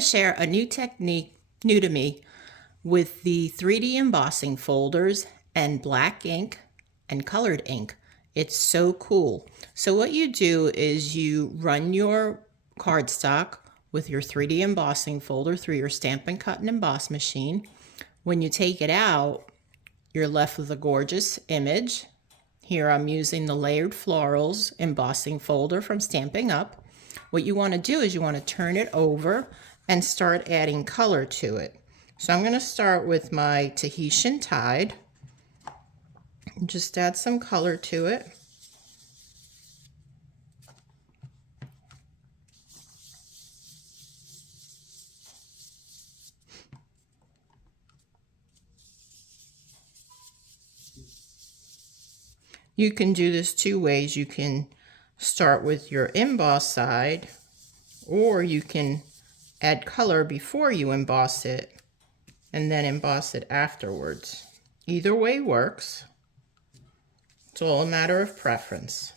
to share a new technique, new to me, with the 3D embossing folders and black ink and colored ink. It's so cool. So what you do is you run your cardstock with your 3D embossing folder through your Stampin' Cut and Emboss machine. When you take it out, you're left with a gorgeous image. Here I'm using the Layered Florals embossing folder from Stampin' Up. What you want to do is you want to turn it over and start adding color to it. So I'm going to start with my Tahitian Tide. Just add some color to it. You can do this two ways. You can start with your emboss side, or you can add color before you emboss it and then emboss it afterwards. Either way works. It's all a matter of preference.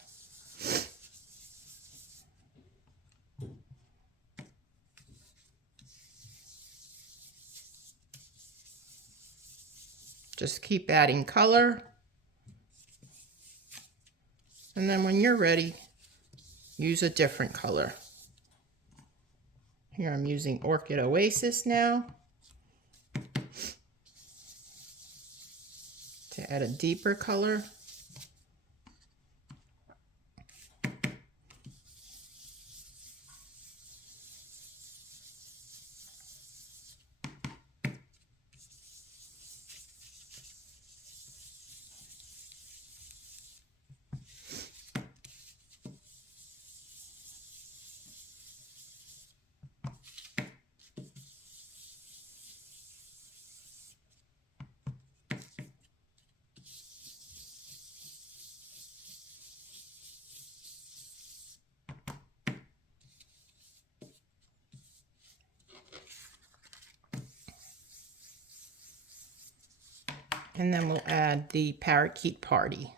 Just keep adding color. And then when you're ready, use a different color. Here I'm using Orchid Oasis now to add a deeper color. And then we'll add the Parakeet Party.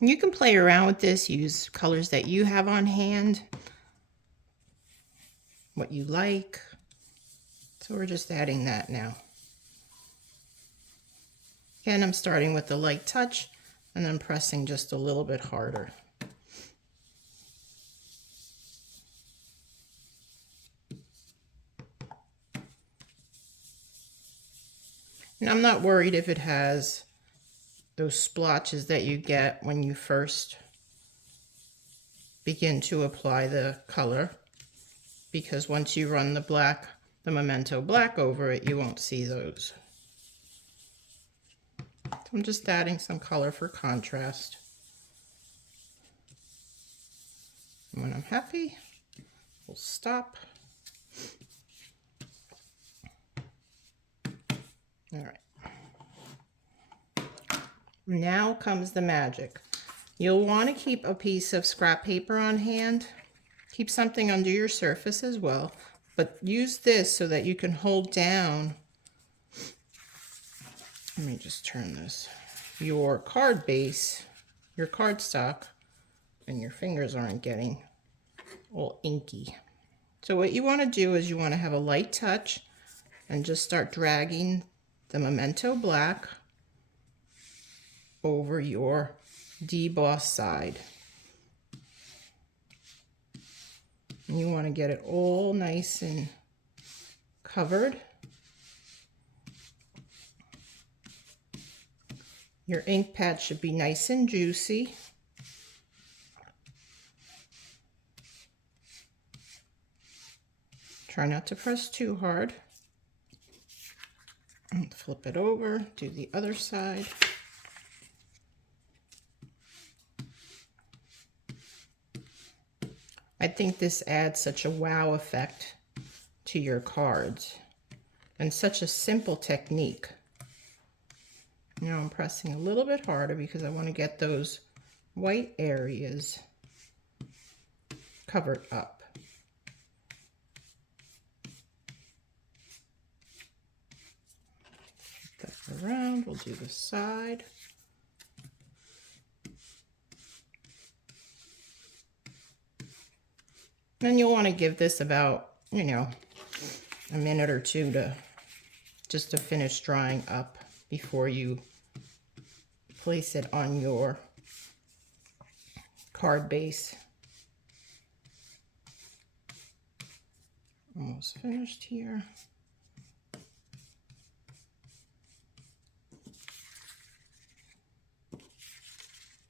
You can play around with this, use colors that you have on hand, what you like. So we're just adding that now. Again, I'm starting with a light touch and then pressing just a little bit harder. And I'm not worried if it has those splotches that you get when you first begin to apply the color, because once you run the Memento black over it, you won't see those. So I'm just adding some color for contrast. And when I'm happy, we'll stop. All right. Now comes the magic. You'll want to keep a piece of scrap paper on hand. Keep something under your surface as well, but use this so that you can hold down. Let me just turn this. Your card base, your cardstock, and your fingers aren't getting all inky. So what you want to do is you want to have a light touch and just start dragging the Memento black over your deboss side. And you want to get it all nice and covered. Your ink pad should be nice and juicy. Try not to press too hard. And flip it over, do the other side. I think this adds such a wow effect to your cards, and such a simple technique. Now I'm pressing a little bit harder because I want to get those white areas covered up. Flip that around, we'll do the side. Then you'll want to give this about you know, a minute or two just to finish drying up before you place it on your card base. Almost finished here.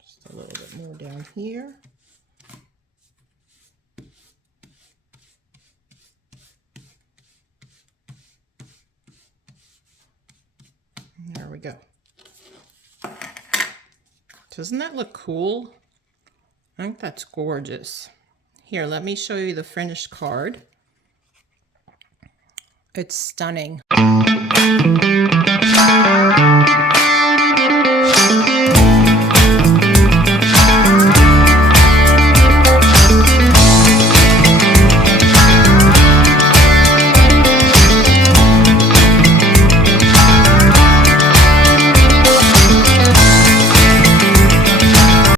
Just a little bit more down here. There we go. Doesn't that look cool? I think that's gorgeous. Here, let me show you the finished card. It's stunning.